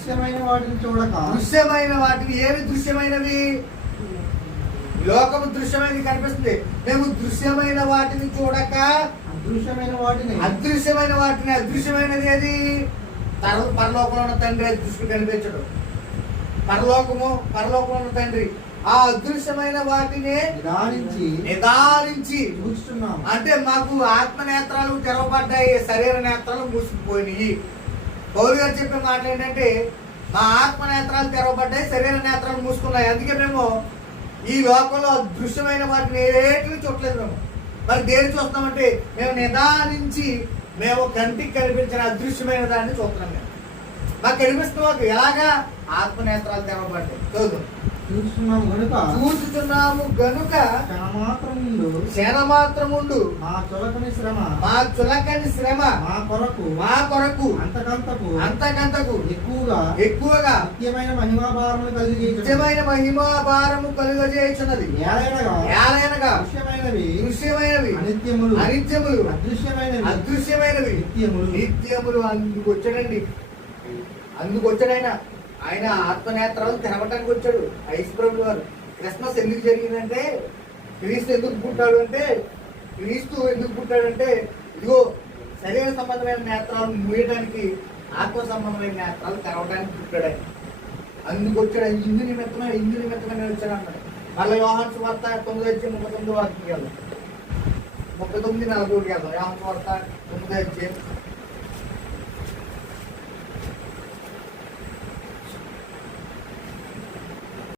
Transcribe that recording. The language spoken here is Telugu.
దృశ్యమైన వాటిని చూడక. దృశ్యమైన వాటిని ఏవి దృశ్యమైనవి? లోకము దృశ్యమైనది కనిపిస్తుంది. మేము దృశ్యమైన వాటిని చూడక అదృశ్యమైన వాటిని. అదృశ్యమైన వాటిని అదృశ్యమైనది ఏది? తర పరలోకంలో ఉన్న తండ్రి అది దృష్టి కనిపించడు. పరలోకము పరలోకంలో ఉన్న తండ్రి. ఆ అదృశ్యమైన వాటిని నిదానించి నిదానించి చూస్తున్నాం అంటే మాకు ఆత్మ నేత్రాలు తెరవబడ్డాయి శరీర నేత్రాలు మూసుకుపోయినాయి పౌరు గారు చెప్పిన మాట ఏంటంటే మా ఆత్మ నేత్రాలు తెరవబడ్డాయి శరీర నేత్రాలు మూసుకున్నాయి. అందుకే మేము ఈ లోకంలో దృశ్యమైన వాటిని ఏటిని చూడలేదు మేము. మరి దేని చూస్తామంటే మేము నిదానించి మేము కంటికి కనిపించిన అదృశ్యమైన దాన్ని చూస్తున్నాం మేము. మాకు కనిపిస్తున్న ఎలాగా ఆత్మ నేత్రాలు తెరవబడ్డాయి. చదువు చూస్తున్నాము గనుక క్షణమాత్రం ముందు క్షణ మాత్రముండు మా చొలకని శ్రమ మా చులకని శ్రమ మా కొరకు మా కొరకు అంతకంతకు అంతకంతకు ఎక్కువగా ఎక్కువగా నిత్యమైన మహిమాభారములు కలిగి నిత్యమైన మహిమా భారము కలుగజేయుచున్నది. ఏలైనగా ఏలైనగా దృశ్యమైనవి దృశ్యమైనవి అనిత్యములు అనిత్యములు అదృశ్యమైనవి అదృశ్యమైనవి నిత్యములు నిత్యములు అందుకు వచ్చాడండి అందుకు వచ్చాడు ఆయన ఆత్మనేత్రాలు తెరవటానికి వచ్చాడు. ఐశ్వరుడు గారు. క్రిస్మస్ ఎందుకు జరిగిందంటే క్రీస్తు ఎందుకు పుట్టాడు అంటే క్రీస్తు ఎందుకు పుట్టాడంటే ఇదిగో శరీర సంబంధమైన నేత్రాలను మూయడానికి ఆత్మ సంబంధమైన నేత్రాలు తెరవడానికి పుట్టాడు ఆయన. అందుకు వచ్చాడు. ఆయన ఇందు నిమిత్తమే ఇందు వచ్చాడు అన్నాడు. మళ్ళీ యోహాన్ వార్త తొమ్మిది వచ్చి ముప్పై తొమ్మిది వార్తకి వెళ్దాం ముప్పై తొమ్మిది నలభై ఒకటి వెళ్దాం తొమ్మిది వచ్చి